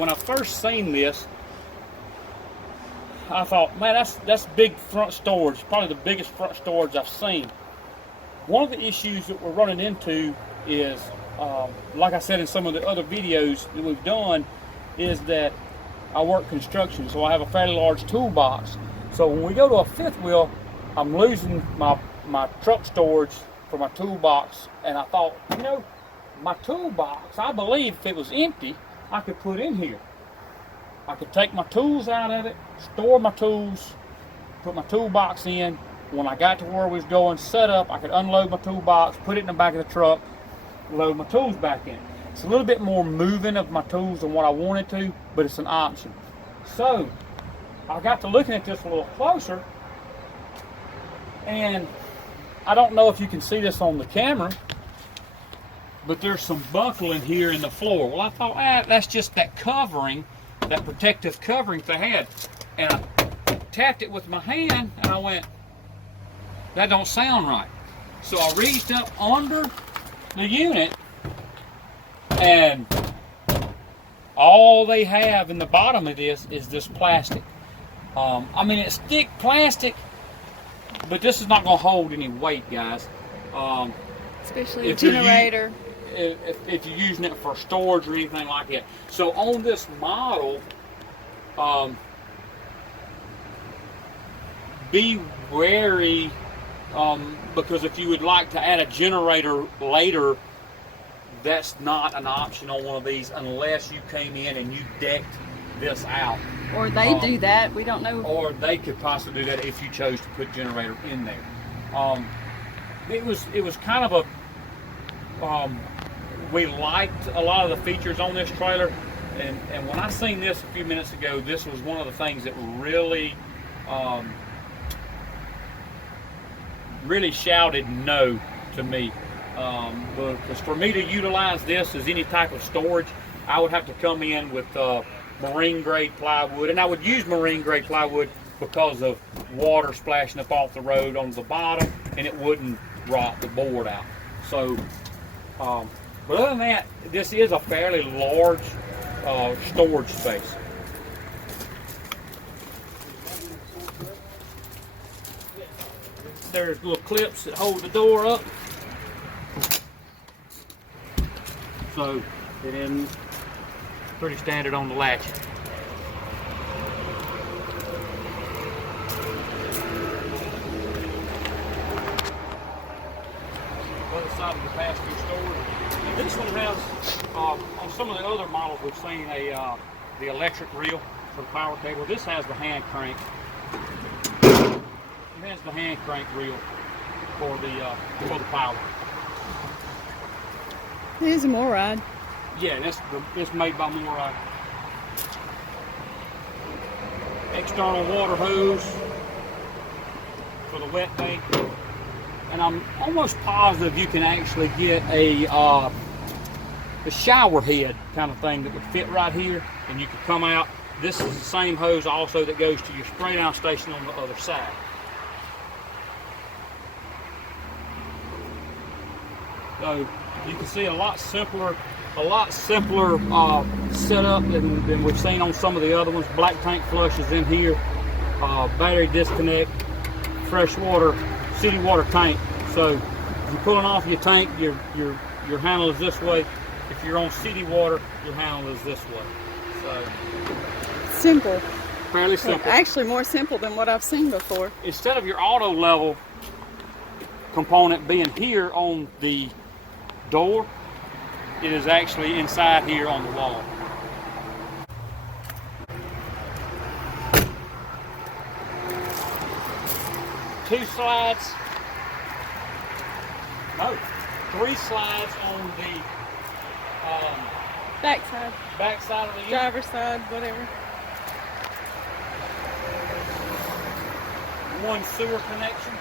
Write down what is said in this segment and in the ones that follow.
when I first seen this, I thought, man, that's big front storage, probably the biggest front storage I've seen. One of the issues that we're running into is, like I said in some of the other videos that we've done, is that I work construction, so I have a fairly large toolbox. So when we go to a fifth wheel, I'm losing my truck storage for my toolbox, and I thought, you know, my toolbox, I believe if it was empty, I could put in here. I could take my tools out of it, store my tools, put my toolbox in. When I got to where we was going, set up, I could unload my toolbox, put it in the back of the truck, load my tools back in. It's a little bit more moving of my tools than what I wanted to, but it's an option. So I got to looking at this a little closer, and I don't know if you can see this on the camera, but there's some buckling here in the floor. Well, I thought, that's just that covering, that protective covering they had. And I tapped it with my hand, and I went, that don't sound right. So I reached up under the unit, and all they have in the bottom of this is this plastic. I mean, it's thick plastic, but this is not going to hold any weight, guys. Especially a generator. If you're using it for storage or anything like that. So on this model, be wary, because if you would like to add a generator later, that's not an option on one of these unless you came in and you decked this out. Or they do that, we don't know. Or they could possibly do that if you chose to put generator in there. It was kind of a, we liked a lot of the features on this trailer, and when I seen this a few minutes ago, this was one of the things that really really shouted no to me, because for me to utilize this as any type of storage, I would have to come in with marine grade plywood, and I would use marine grade plywood because of water splashing up off the road on the bottom, and it wouldn't rot the board out. So but other than that, this is a fairly large storage space. There's little clips that hold the door up. So it is pretty standard on the latch. Other side of the pass-through storage. And this one has, on some of the other models we've seen, the electric reel for the power cable. This has the hand crank. It has the hand crank reel for the power. It is a Moride. Yeah, it's made by Moride. External water hose for the wet tank. And I'm almost positive you can actually get a shower head kind of thing that would fit right here, and you could come out. This is the same hose also that goes to your spray down station on the other side. So you can see a lot simpler setup than we've seen on some of the other ones. Black tank flush is in here, battery disconnect, fresh water, city water tank. So if you're pulling off your tank, your handle is this way. If you're on city water, your handle is this way. So simple. Fairly simple. Actually more simple than what I've seen before. Instead of your auto level component being here on the door, it is actually inside here on the wall. Two slides, no, three slides on the back side of the unit. Driver's side, whatever. One sewer connection.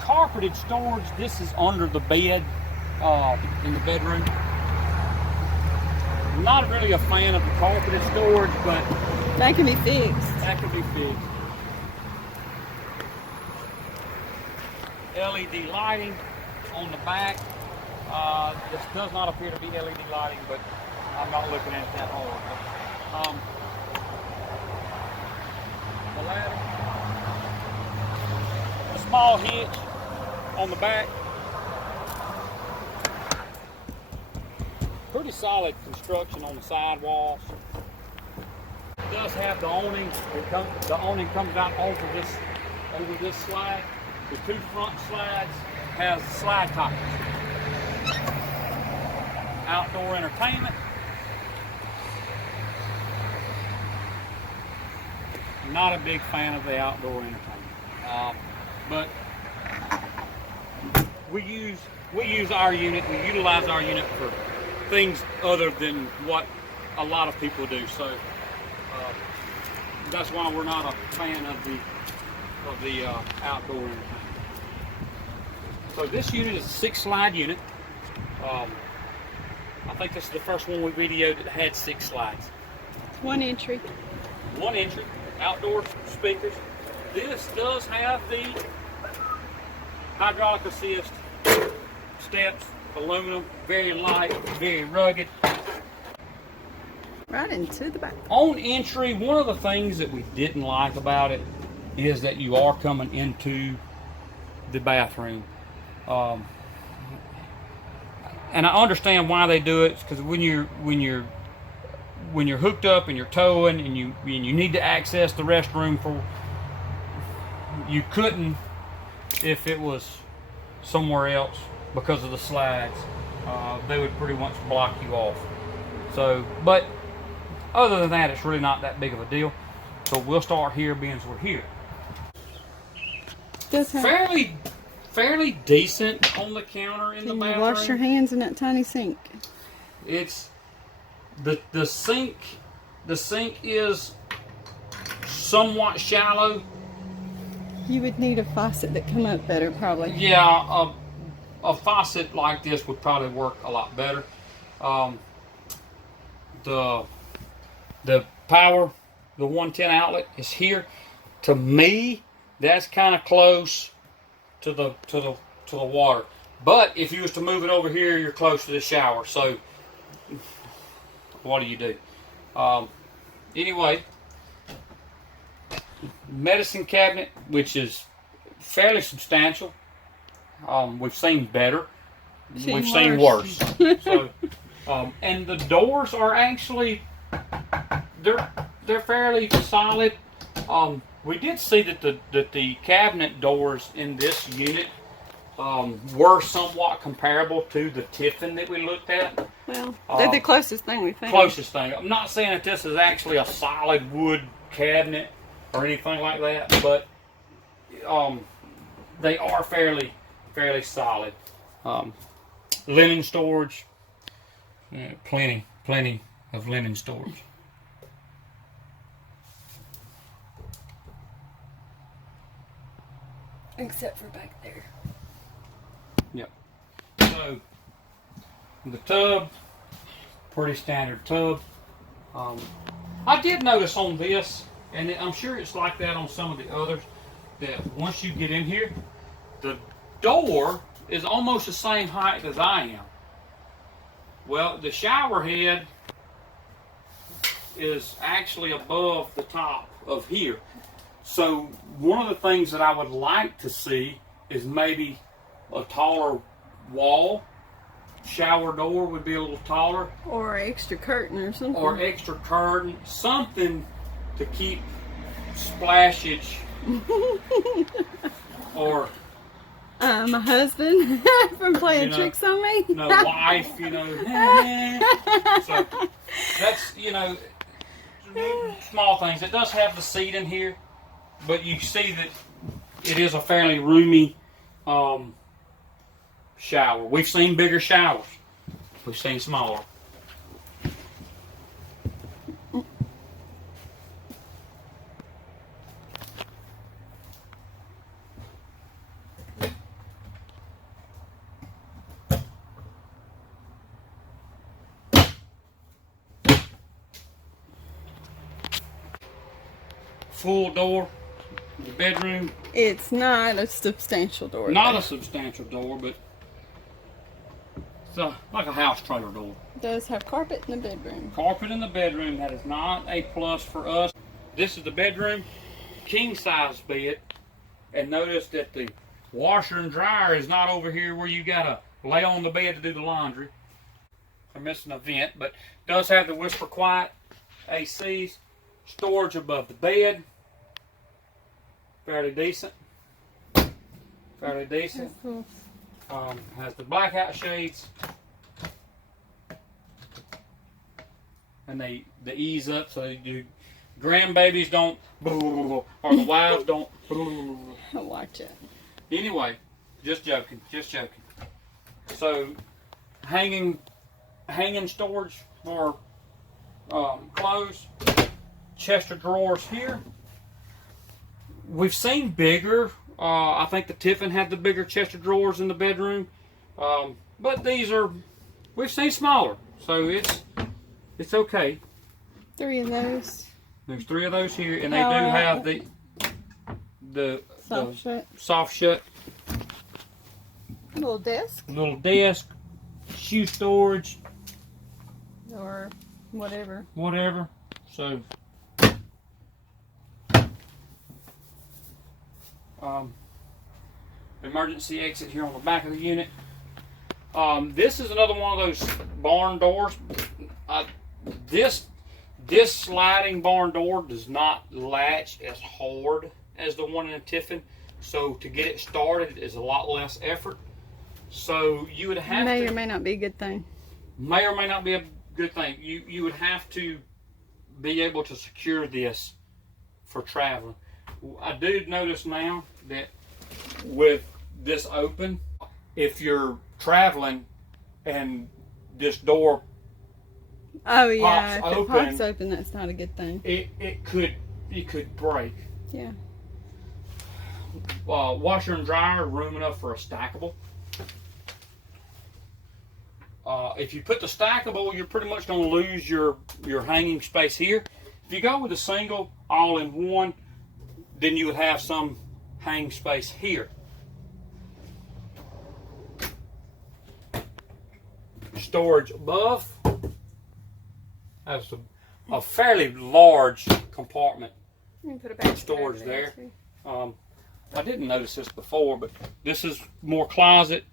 Carpeted storage. This is under the bed in the bedroom. I'm not really a fan of the carpeted storage, but that can be fixed. That can be fixed. LED lighting on the back. This does not appear to be LED lighting, but I'm not looking at it that hard. But, the ladder, a small hitch on the back. Pretty solid construction on the sidewalls. It does have the awning. The awning comes out over this slide. The two front slides has slide toppers. Outdoor entertainment. Not a big fan of the outdoor entertainment, but we use our unit. We utilize our unit for things other than what a lot of people do. So that's why we're not a fan of the outdoor entertainment. So this unit is a 6-slide unit. I think this is the first one we videoed that had 6 slides. One entry. One entry. Outdoor speakers. This does have the hydraulic assist steps, aluminum, very light, very rugged. Right into the back. On entry, one of the things that we didn't like about it is that you are coming into the bathroom. And I understand why they do it, because when you're hooked up and you're towing and you need to access the restroom, you couldn't if it was somewhere else because of the slides. They would pretty much block you off. So, but other than that, it's really not that big of a deal. So we'll start here, being as we're here. Fairly decent on the counter in the bathroom. Can you wash your hands in that tiny sink? It's the sink. The sink is somewhat shallow. You would need a faucet that come up better, probably. Yeah, a faucet like this would probably work a lot better. The power, the 110 outlet is here. To me, that's kind of close to the water. But if you was to move it over here, you're close to the shower. So what do? Anyway, medicine cabinet, which is fairly substantial. We've seen better. We've seen worse. So, and the doors are actually they're fairly solid. We did see that the cabinet doors in this unit were somewhat comparable to the Tiffin that we looked at. Well, they're the closest thing we found. Closest thing. I'm not saying that this is actually a solid wood cabinet or anything like that, but they are fairly solid. Linen storage, plenty of linen storage. Except for back there. Yep. So the tub, pretty standard tub. I did notice on this, and I'm sure it's like that on some of the others, that once you get in here, the door is almost the same height as I am. Well, the shower head is actually above the top of here. So one of the things that I would like to see is maybe a taller wall. Shower door would be a little taller. Or an extra curtain or something. Or extra curtain. Something to keep splashage. Or my husband from playing tricks on me. No, wife, So that's, small things. It does have the seat in here, but you see that it is a fairly roomy shower. We've seen bigger showers. We've seen smaller. Full door, the bedroom. It's not a substantial door. Not a substantial door, but It's like a house trailer door. It does have carpet in the bedroom. Carpet in the bedroom. That is not a plus for us. This is the bedroom, king size bed, and notice that the washer and dryer is not over here where you gotta lay on the bed to do the laundry. I'm missing a vent, but it does have the Whisper Quiet ACs, storage above the bed, fairly decent. Fairly decent. Has the blackout shades, and they ease up so your grandbabies don't, or the wives don't. Watch it. Anyway, just joking, just joking. So, hanging storage for clothes, chest of drawers here. We've seen bigger. I think the Tiffin had the bigger chest of drawers in the bedroom, but we've seen smaller, so it's okay. 3 of those. There's 3 of those here, and they do have the soft shut. Little desk. Little desk, shoe storage, Or whatever. Whatever. So. Emergency exit here on the back of the unit. This is another one of those barn doors. This sliding barn door does not latch as hard as the one in the Tiffin, so to get it started is a lot less effort. So you would have may or may not be a good thing. May or may not be a good thing. You would have to be able to secure this for traveling. I do notice now that with this open, if you're traveling and this door if pops it pops open, that's not a good thing. It could break. Yeah. Washer and dryer, room enough for a stackable. If you put the stackable, you're pretty much going to lose your hanging space here. If you go with a single all-in-one, then you would have some hang space here. Storage above has a fairly large compartment. Put it back storage there. I didn't notice this before, but this is more closet,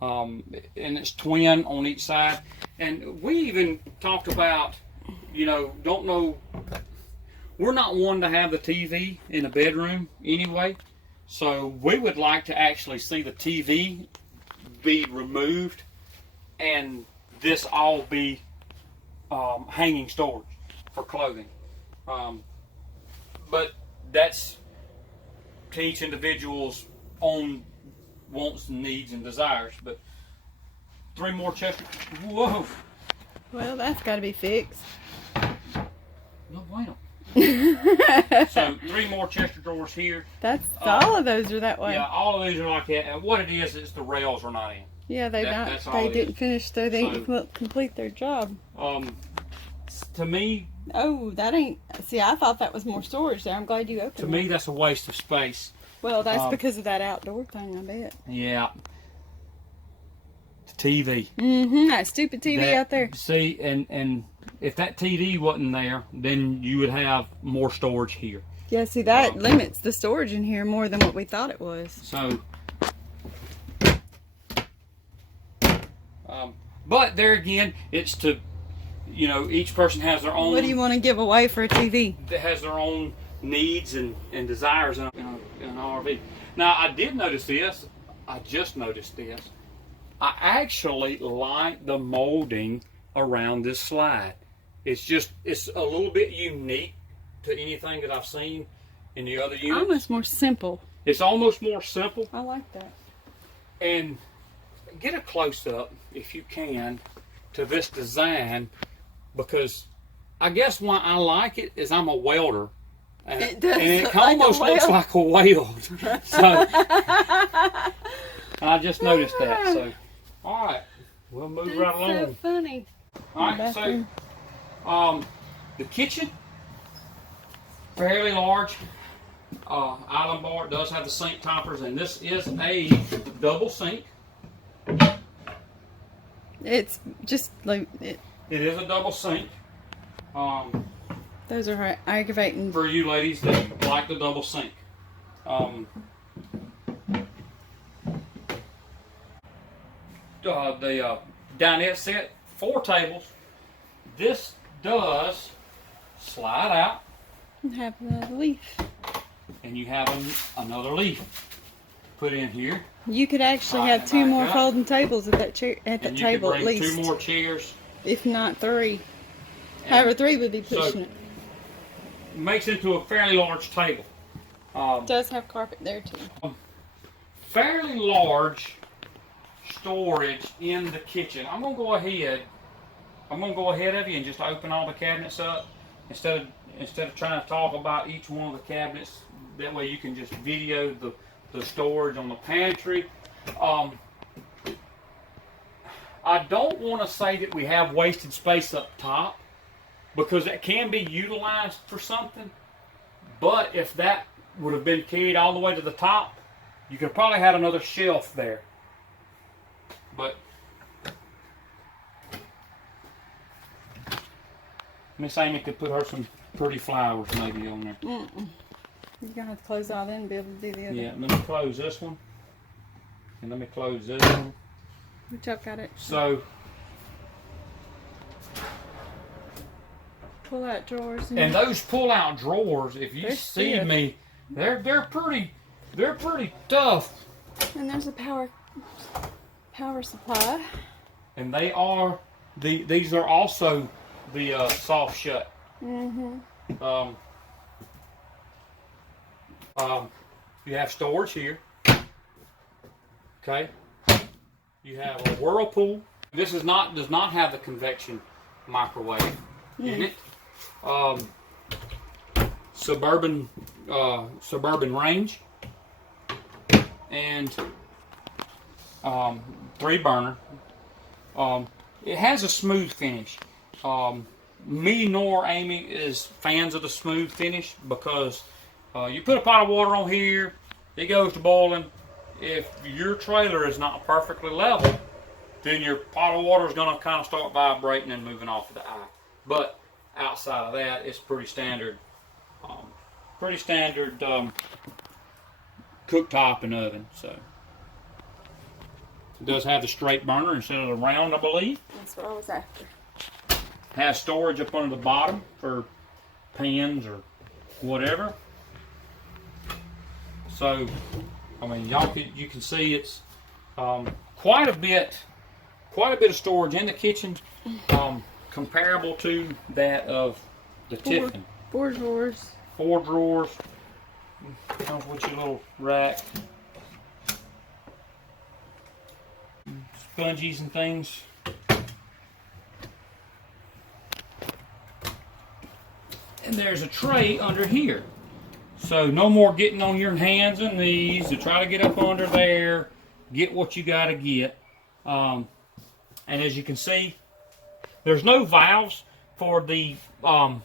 and it's twin on each side. And we even talked about, don't know. We're not one to have the TV in a bedroom anyway, so we would like to actually see the TV be removed and this all be hanging storage for clothing. But that's to each individual's own wants and needs and desires. But 3 more chest. Whoa! Well, that's got to be fixed. No, wait. So 3 more chest of drawers here. That's all of those are that way. Yeah, all of these are like that. And what it is the rails are not in. Yeah, they didn't finish, so they didn't complete their job. To me. Oh, that ain't. See, I thought that was more storage there. I'm glad you opened it. To me, that's a waste of space. Well, that's because of that outdoor thing, I bet. Yeah. The TV. That stupid TV out there. See, and if that TV wasn't there, then you would have more storage here. Yeah, see, that limits the storage in here more than what we thought it was. So, but there again, it's to, each person has their own. What do you want to give away for a TV? That has their own needs and desires in an RV. Now, I did notice this. I just noticed this. I actually like the molding around this slide. It's a little bit unique to anything that I've seen in the other units. Almost more simple. It's almost more simple. I like that. And get a close-up, if you can, to this design, because I guess why I like it is I'm a welder. And it almost looks like a weld. So I just noticed that. So, all right, we'll move right along. So funny. All right, so the kitchen, fairly large. Island bar. It does have the sink toppers, and this is a double sink. It's just like It is a double sink. Those are aggravating. For you ladies that like the double sink. The dinette set, 4 tables. This does slide out. And have another leaf. And you have another leaf put in here. You could actually have 2 more folding tables at that chair at that table at least. 2 more chairs, if not 3. However, 3 would be pushing it. Makes into a fairly large table. It does have carpet there too. Fairly large storage in the kitchen. I'm gonna go ahead of you and just open all the cabinets up instead of trying to talk about each one of the cabinets. That way you can just video the storage on the pantry. I don't want to say that we have wasted space up top, because that can be utilized for something. But if that would have been carried all the way to the top, you could probably have another shelf there. But Miss Amy could put her some pretty flowers maybe on there. You're gonna have to close all in to be able to do the other. Yeah, let me close this one. And let me close this one. Which I've got it. So pull out drawers. And those pull out drawers, if you see stiff. me, they're pretty tough. And there's a power supply. And they are these are also the soft shut. You have storage here. Okay. You have a Whirlpool. This does not have the convection microwave in it. Suburban range, and 3 burner. It has a smooth finish. Me nor Amy is fans of the smooth finish, because you put a pot of water on here, it goes to boiling. If your trailer is not perfectly level, then your pot of water is going to kind of start vibrating and moving off of the eye. But outside of that, it's pretty standard cooktop and oven. So it does have the straight burner instead of the round, I believe. That's what I was after. Has storage up under the bottom for pans or whatever. So, I mean, you can see it's quite a bit of storage in the kitchen, comparable to that of the Tiffin. 4 drawers. 4 drawers. Comes with your little rack, sponges and things. And there's a tray under here. So no more getting on your hands and knees to try to get up under there, get what you got to get. And as you can see, there's no valves for the to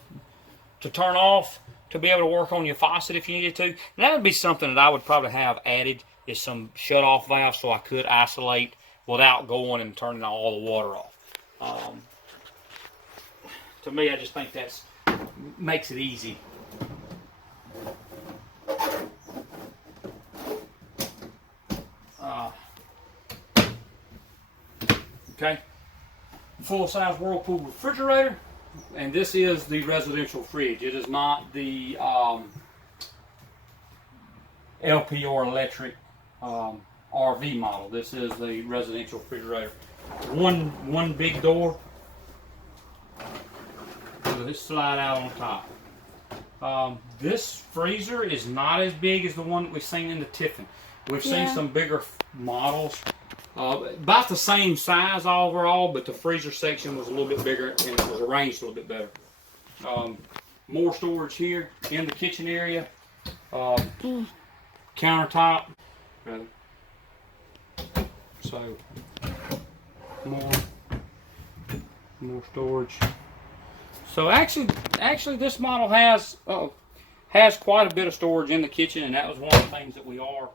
turn off to be able to work on your faucet if you needed to. And that would be something that I would probably have added, is some shut-off valves so I could isolate without going and turning all the water off. To me, I just think that makes it easy. Okay, full-size Whirlpool refrigerator, and this is the residential fridge. It is not the LP or electric RV model. This is the residential refrigerator. One big door. So this slide out on top. This freezer is not as big as the one that we've seen in the Tiffin. We've seen some bigger models. About the same size overall, but the freezer section was a little bit bigger and it was arranged a little bit better. More storage here in the kitchen area. Countertop. So more storage. So actually, this model has quite a bit of storage in the kitchen, and that was one of the things that we are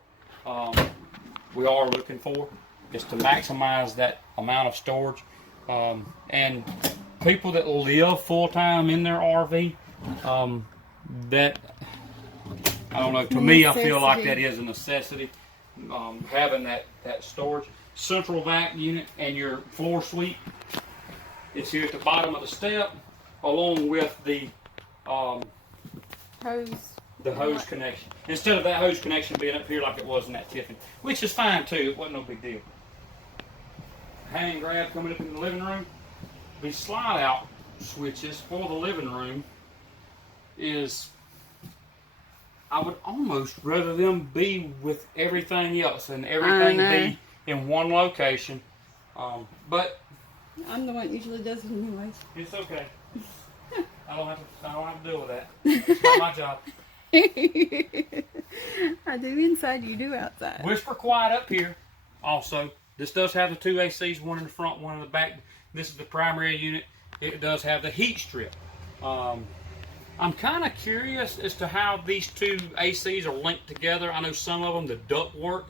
looking for. is to maximize that amount of storage. And people that live full-time in their RV, that, I don't know, to me, I feel like that is a necessity, having that storage. Central vac unit and your floor sweep is here at the bottom of the step, along with the hose connection. Instead of that hose connection being up here like it was in that Tiffany, which is fine too, it wasn't no big deal. Hand grab coming up in the living room. The slide out switches for the living room is, I would almost rather them be with everything else and everything be in one location. But I'm the one that usually does it anyways. it's okay. I don't have to deal with that. It's not my job. I do inside, you do outside. Whisper quiet up here. Also, this does have the 2 ACs, one in the front, one in the back. This is the primary unit. It does have the heat strip. I'm kind of curious as to how these 2 ACs are linked together. I know some of them, the ductwork,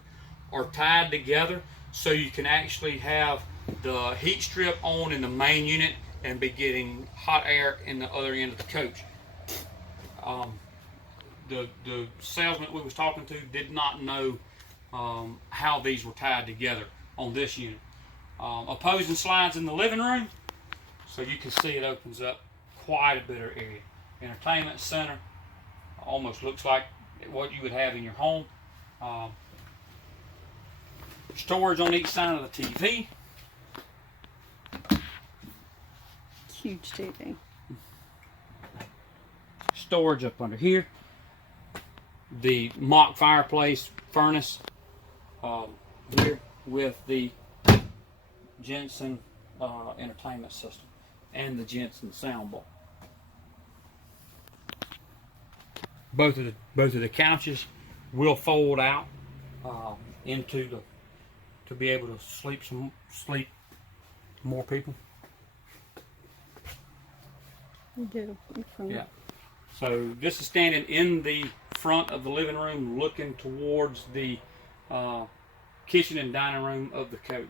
are tied together, so you can actually have the heat strip on in the main unit and be getting hot air in the other end of the coach. The salesman we was talking to did not know how these were tied together on this unit. Opposing slides in the living room, so you can see it opens up quite a bit of area. Entertainment center, almost looks like what you would have in your home. Storage on each side of the TV. Huge TV. Storage up under here. The mock fireplace furnace here with the Jensen entertainment system and the Jensen soundbar. Both of the couches will fold out into the to be able to sleep more people. Yeah. So this is standing in the front of the living room, looking towards the kitchen and dining room of the coach.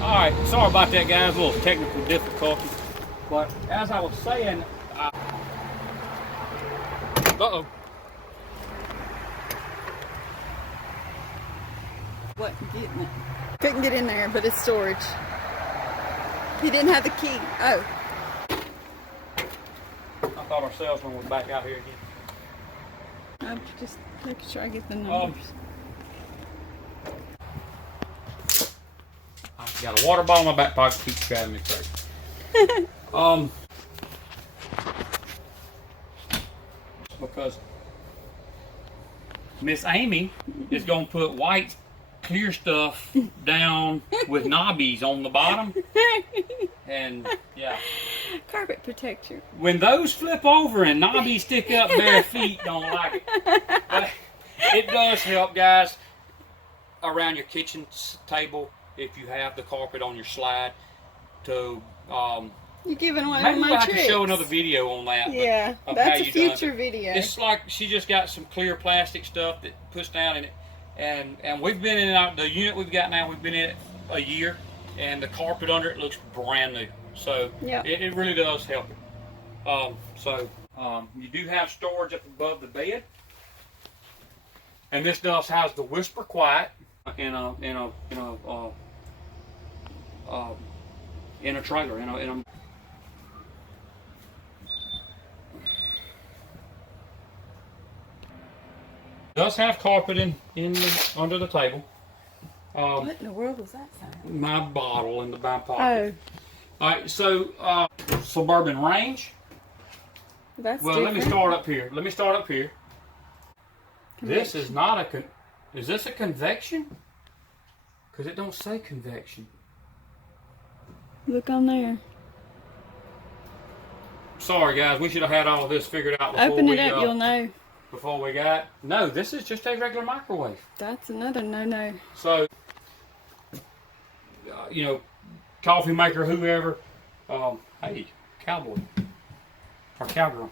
Alright, sorry about that guys, a little technical difficulty. But as I was saying, uh-oh. Wasn't getting it. Couldn't get in there, but it's storage. He didn't have the key. Oh. I thought our salesman was back out here again. I'm just making sure I get the numbers. I got a water bottle in my back pocket, keeps driving me crazy. Because Miss Amy is going to put white clear stuff down with knobbies on the bottom, and yeah, carpet protector. When those flip over and knobbies stick up, bare feet don't like it. But it does help, guys, around your kitchen table if you have the carpet on your slide. To you're giving away maybe my we'll have tricks. to show another video on that. Yeah, that's a future video. It's like she just got some clear plastic stuff that puts down in it, and we've been in the unit we've got now. We've been in it a year, and the carpet under it looks brand new. So yeah, it really does help it. You do have storage up above the bed, and this does house the Whisper Quiet in a trailer, in a does have carpeting under the table. What in the world was that sound? My bottle in the back pocket. Oh. All right, so Suburban range. That's well, different. let me start up here. This is not a is this a convection? Because it don't say convection. Look on there. Sorry guys, we should have had all of this figured out before Open it up, you'll know. before we got. No, this is just a regular microwave. That's another no-no. So, you know, coffee maker, whoever. Hey, cowboy or cowgirl.